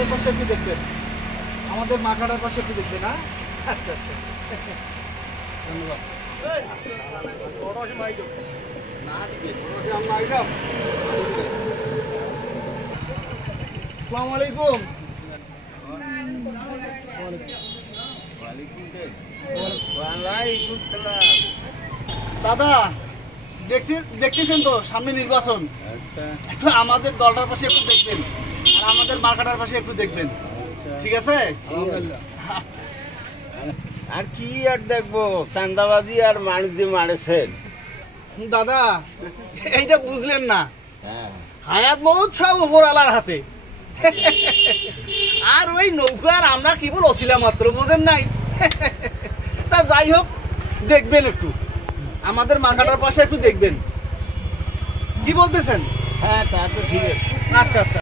আমাদের পাশে একটু দেখবেন, আমাদের মাখাটার পাশে একটু দেখবেন। হ্যাঁ, আচ্ছা আচ্ছা, ধন্যবাদ। আসসালামু আলাইকুম। দাদা, দেখতেছেন তো সামনে নির্বাচন, একটু আমাদের দলটার পাশে একটু দেখবেন আর আমাদের মার্কাটার পাশে একটু দেখবেন, ঠিক আছে? আর কি আর দেখবো, চান্দাবাজি আর মানুষ যে মারেছেন। দাদা, এইটা বুঝলেন না, হায়াত মৌত সব উপরওয়ালার হাতে। আর ওই নৌকা আর আমরা কেবল অছিলা মাত্র, বোঝেন নাই? তা যাই হোক, দেখবেন একটু আমাদের মার্কাটার পাশে একটু দেখবেন, কি বলতেছেন? হ্যাঁ, তা তো ঠিক আছে। আচ্ছা আচ্ছা।